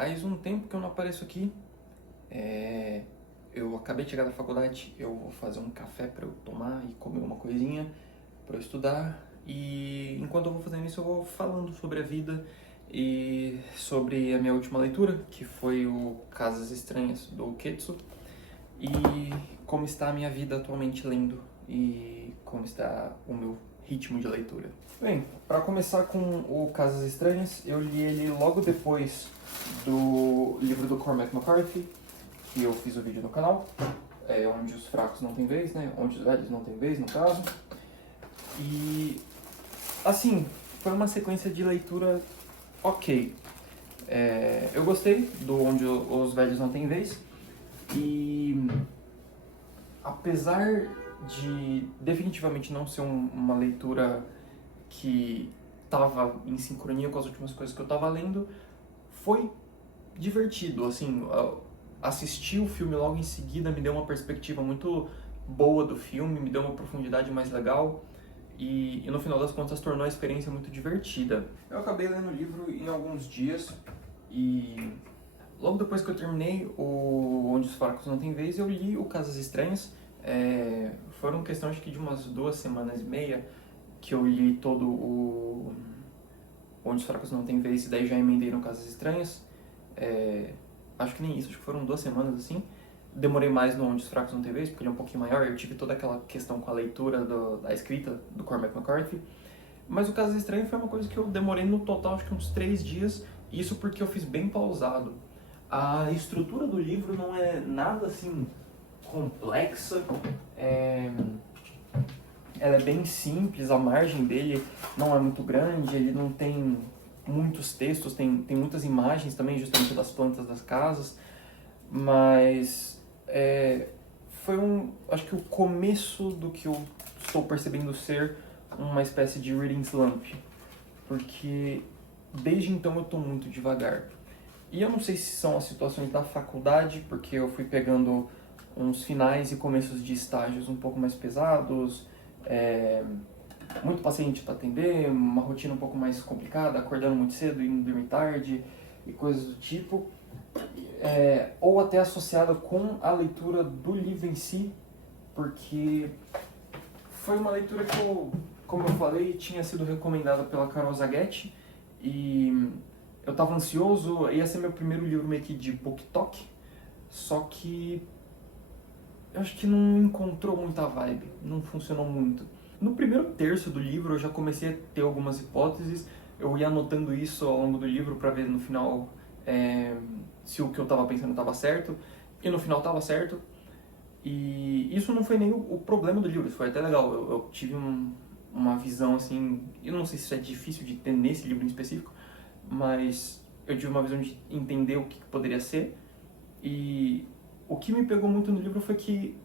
Faz um tempo que eu não apareço aqui. Eu acabei de chegar da faculdade, eu vou fazer um café para eu tomar e comer uma coisinha para eu estudar. E enquanto eu vou fazendo isso, eu vou falando sobre a vida e sobre a minha última leitura, que foi o Casas Estranhas, do Ketsu, e como está a minha vida atualmente lendo e como está o meu ritmo de leitura. Bem, para começar com o Casas Estranhas, eu li ele logo depois do livro do Cormac McCarthy, que eu fiz o vídeo no canal, onde os fracos não têm vez, né? Onde os velhos não têm vez, no caso. E, assim, foi uma sequência de leitura ok. Eu gostei do Onde os Velhos Não Têm Vez, e apesar de definitivamente não ser uma leitura que estava em sincronia com as últimas coisas que eu estava lendo, foi divertido, assim, assistir o filme logo em seguida me deu uma perspectiva muito boa do filme, me deu uma profundidade mais legal e no final das contas tornou a experiência muito divertida. Eu acabei lendo o livro em alguns dias e logo depois que eu terminei o Onde os Fracos Não Têm Vez, eu li o Casas Estranhas. Foram questão acho que de umas 2 semanas e meia que eu li todo o Onde os Fracos Não Têm Vez e daí já emendei no Casas Estranhas. Acho que nem isso, acho que foram 2 semanas assim. Demorei mais no Onde os Fracos Não Têm Vez, porque ele é um pouquinho maior, eu tive toda aquela questão com a leitura da escrita do Cormac McCarthy. Mas o Casas Estranhas foi uma coisa que eu demorei no total acho que uns 3 dias, isso porque eu fiz bem pausado. A estrutura do livro não é nada assim complexa, ela é bem simples, a margem dele não é muito grande, ele não tem muitos textos, tem muitas imagens também, justamente das plantas das casas, mas foi acho que o começo do que eu estou percebendo ser uma espécie de reading slump, porque desde então eu estou muito devagar. E eu não sei se são as situações da faculdade, porque eu fui pegando uns finais e começos de estágios um pouco mais pesados, muito paciente para atender, uma rotina um pouco mais complicada, acordando muito cedo, indo dormir tarde e coisas do tipo, ou até associada com a leitura do livro em si, porque foi uma leitura que como eu falei, tinha sido recomendada pela Carol Zagetti e eu estava ansioso, ia ser meu primeiro livro meio que de BookTok, só que eu acho que não encontrou muita vibe, não funcionou muito. No primeiro terço do livro eu já comecei a ter algumas hipóteses, eu ia anotando isso ao longo do livro para ver no final se o que eu estava pensando estava certo, e no final estava certo. E isso não foi nem o problema do livro, isso foi até legal, eu tive uma visão assim, eu não sei se isso é difícil de ter nesse livro em específico, mas eu tive uma visão de entender o que poderia ser, e o que me pegou muito no livro foi que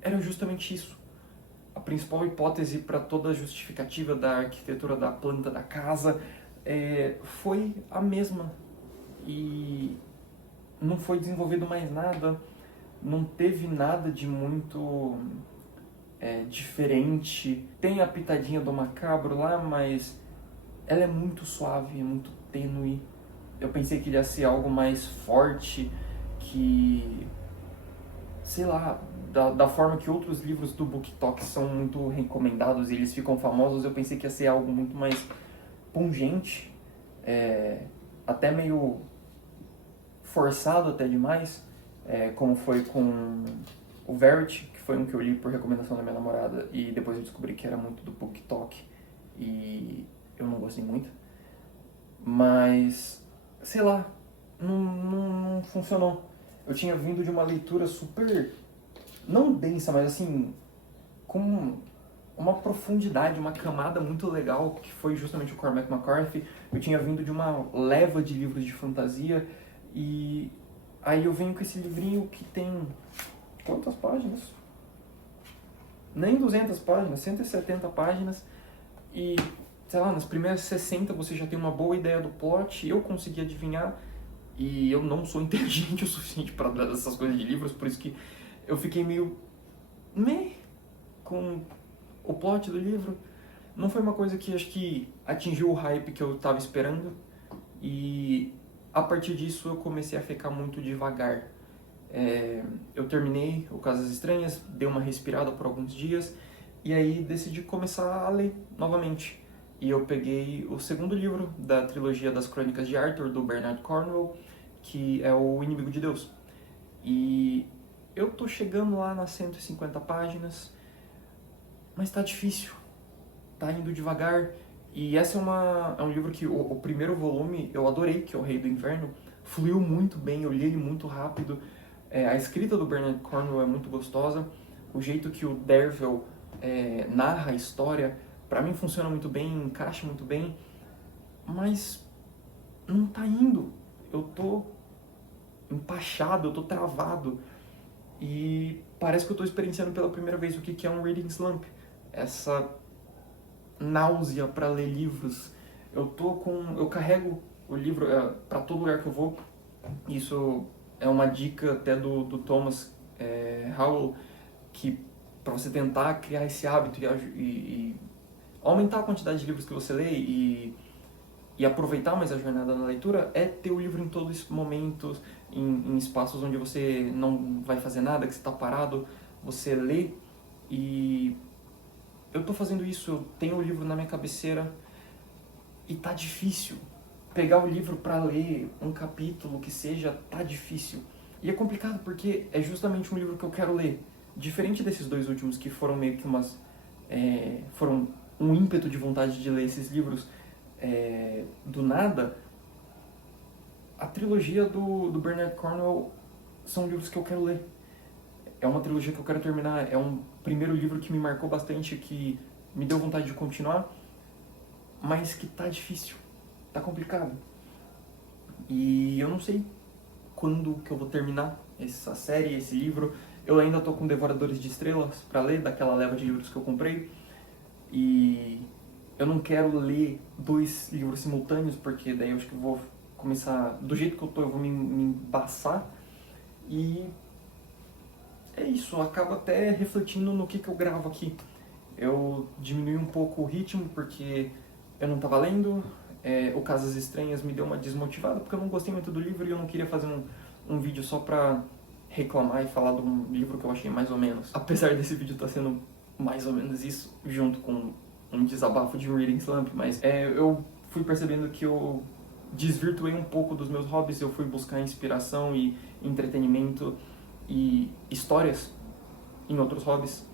era justamente isso. A principal hipótese para toda a justificativa da arquitetura da planta da casa foi a mesma, e não foi desenvolvido mais nada, não teve nada de muito diferente. Tem a pitadinha do macabro lá, mas ela é muito suave, é muito tênue. Eu pensei que ele ia ser algo mais forte, que, sei lá, da forma que outros livros do BookTok são muito recomendados e eles ficam famosos, eu pensei que ia ser algo muito mais pungente, até meio forçado até demais, como foi com o Verity, que foi um que eu li por recomendação da minha namorada e depois eu descobri que era muito do BookTok e eu não gostei muito. Mas, sei lá, não funcionou. Eu tinha vindo de uma leitura super, não densa, mas assim, com uma profundidade, uma camada muito legal, que foi justamente o Cormac McCarthy. Eu tinha vindo de uma leva de livros de fantasia, e aí eu venho com esse livrinho que tem quantas páginas? Nem 200 páginas, 170 páginas, e sei lá, nas primeiras 60 você já tem uma boa ideia do plot, eu consegui adivinhar, e eu não sou inteligente o suficiente para dar essas coisas de livros, por isso que eu fiquei meio com o plot do livro. Não foi uma coisa que acho que atingiu o hype que eu estava esperando, e a partir disso eu comecei a ficar muito devagar. Eu terminei o Casas Estranhas, dei uma respirada por alguns dias e aí decidi começar a ler novamente. E eu peguei o segundo livro da trilogia das Crônicas de Arthur, do Bernard Cornwell, que é O Inimigo de Deus. E eu tô chegando lá nas 150 páginas, mas tá difícil, tá indo devagar. E essa é um livro que o primeiro volume eu adorei, que é O Rei do Inverno, fluiu muito bem, eu li ele muito rápido. A escrita do Bernard Cornwell é muito gostosa, o jeito que o Derville narra a história, pra mim funciona muito bem, encaixa muito bem, mas não tá indo. Eu tô empachado, eu tô travado e parece que eu tô experienciando pela primeira vez o que é um reading slump, essa náusea para ler livros. Eu carrego o livro para todo lugar que eu vou. Isso é uma dica até do Thomas Howell, que para você tentar criar esse hábito e aumentar a quantidade de livros que você lê e aproveitar mais a jornada na leitura, é ter o livro em todos os momentos, em espaços onde você não vai fazer nada, que você está parado, você lê. E eu tô fazendo isso, eu tenho o livro na minha cabeceira e tá difícil. Pegar o livro para ler um capítulo que seja, tá difícil. E é complicado porque é justamente um livro que eu quero ler. Diferente desses dois últimos que foram meio que foram um ímpeto de vontade de ler esses livros do nada, a trilogia do Bernard Cornwell são livros que eu quero ler. É uma trilogia que eu quero terminar, é um primeiro livro que me marcou bastante, que me deu vontade de continuar, mas que tá difícil, tá complicado. E eu não sei quando que eu vou terminar essa série, esse livro. Eu ainda tô com Devoradores de Estrelas pra ler, daquela leva de livros que eu comprei. E eu não quero ler 2 livros simultâneos, porque daí eu acho que eu vou começar, do jeito que eu tô, eu vou me embaçar. E é isso, eu acabo até refletindo no que eu gravo aqui. Eu diminui um pouco o ritmo porque eu não estava lendo, o Casas Estranhas me deu uma desmotivada porque eu não gostei muito do livro e eu não queria fazer um vídeo só pra reclamar e falar de um livro que eu achei mais ou menos. Apesar desse vídeo estar sendo mais ou menos isso, junto com um desabafo de um reading slump, mas eu fui percebendo que eu desvirtuei um pouco dos meus hobbies, eu fui buscar inspiração e entretenimento e histórias em outros hobbies.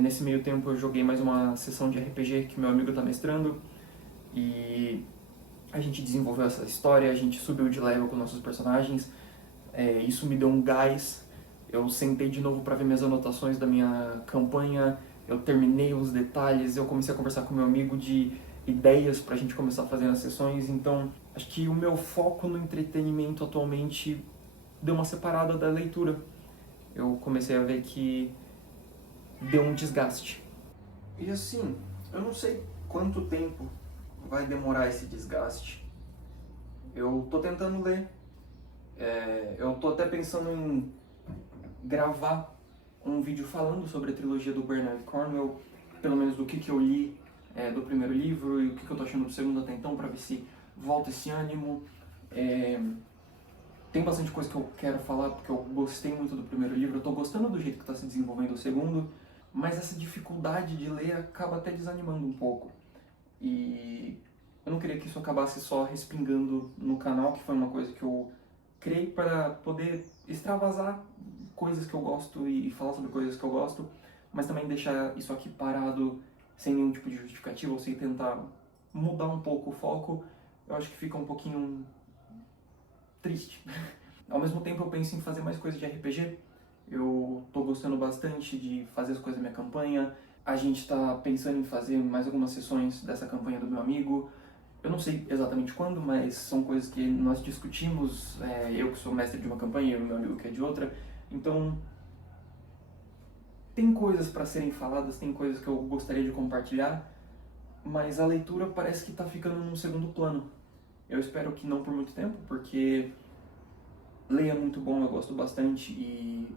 Nesse meio tempo eu joguei mais uma sessão de RPG que meu amigo tá mestrando e a gente desenvolveu essa história, a gente subiu de level com nossos personagens. Isso me deu um gás. Eu sentei de novo para ver minhas anotações da minha campanha, eu terminei os detalhes, eu comecei a conversar com meu amigo de ideias pra gente começar a fazer as sessões. Então acho que o meu foco no entretenimento atualmente deu uma separada da leitura. Eu comecei a ver que deu um desgaste. E assim, eu não sei quanto tempo vai demorar esse desgaste. Eu tô tentando ler. Eu tô até pensando em gravar um vídeo falando sobre a trilogia do Bernard Cornwell, pelo menos do que eu li do primeiro livro e o que eu tô achando do segundo até então, pra ver se volta esse ânimo. Tem bastante coisa que eu quero falar, porque eu gostei muito do primeiro livro, eu tô gostando do jeito que tá se desenvolvendo o segundo, mas essa dificuldade de ler acaba até desanimando um pouco. E eu não queria que isso acabasse só respingando no canal, que foi uma coisa que eu criei para poder extravasar coisas que eu gosto e falar sobre coisas que eu gosto, mas também deixar isso aqui parado sem nenhum tipo de justificativa ou sem tentar mudar um pouco o foco. Eu acho que fica um pouquinho triste. Ao mesmo tempo eu penso em fazer mais coisas de RPG. Eu tô gostando bastante de fazer as coisas da minha campanha. A gente tá pensando em fazer mais algumas sessões dessa campanha do meu amigo. Eu não sei exatamente quando, mas são coisas que nós discutimos. Eu que sou mestre de uma campanha e o meu amigo que é de outra. Então, tem coisas para serem faladas, tem coisas que eu gostaria de compartilhar, mas a leitura parece que tá ficando num segundo plano. Eu espero que não por muito tempo, porque ler é muito bom, eu gosto bastante e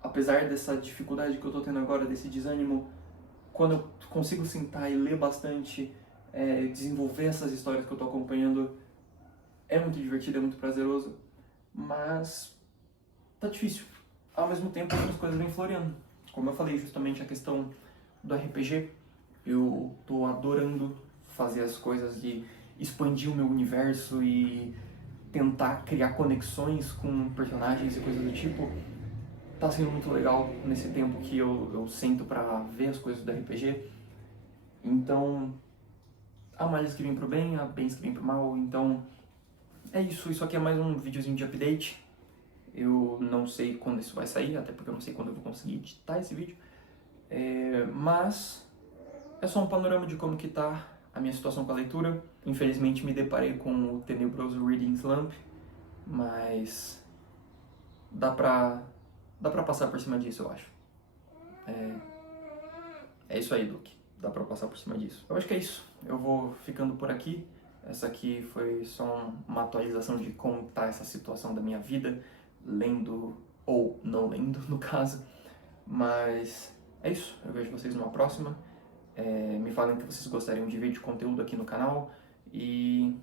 apesar dessa dificuldade que eu tô tendo agora, desse desânimo, quando eu consigo sentar e ler bastante, desenvolver essas histórias que eu tô acompanhando, é muito divertido, é muito prazeroso, mas tá difícil. Ao mesmo tempo, outras coisas vêm floreando. Como eu falei, justamente a questão do RPG, eu tô adorando fazer as coisas de expandir o meu universo e tentar criar conexões com personagens e coisas do tipo. Tá sendo muito legal nesse tempo que eu sento pra ver as coisas do RPG. Então, há males que vêm pro bem, há bens que vêm pro mal. Então, é isso. Isso aqui é mais um videozinho de update. Eu não sei quando isso vai sair, até porque eu não sei quando eu vou conseguir editar esse vídeo. Mas é só um panorama de como que tá a minha situação com a leitura. Infelizmente me deparei com o tenebroso Reading Slump, mas dá pra passar por cima disso, eu acho. É isso aí, Duque. Dá pra passar por cima disso. Eu acho que é isso. Eu vou ficando por aqui. Essa aqui foi só uma atualização de como tá essa situação da minha vida, lendo ou não lendo, no caso. Mas é isso. Eu vejo vocês numa próxima. Me falem que vocês gostariam de ver de conteúdo aqui no canal. E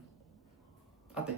até!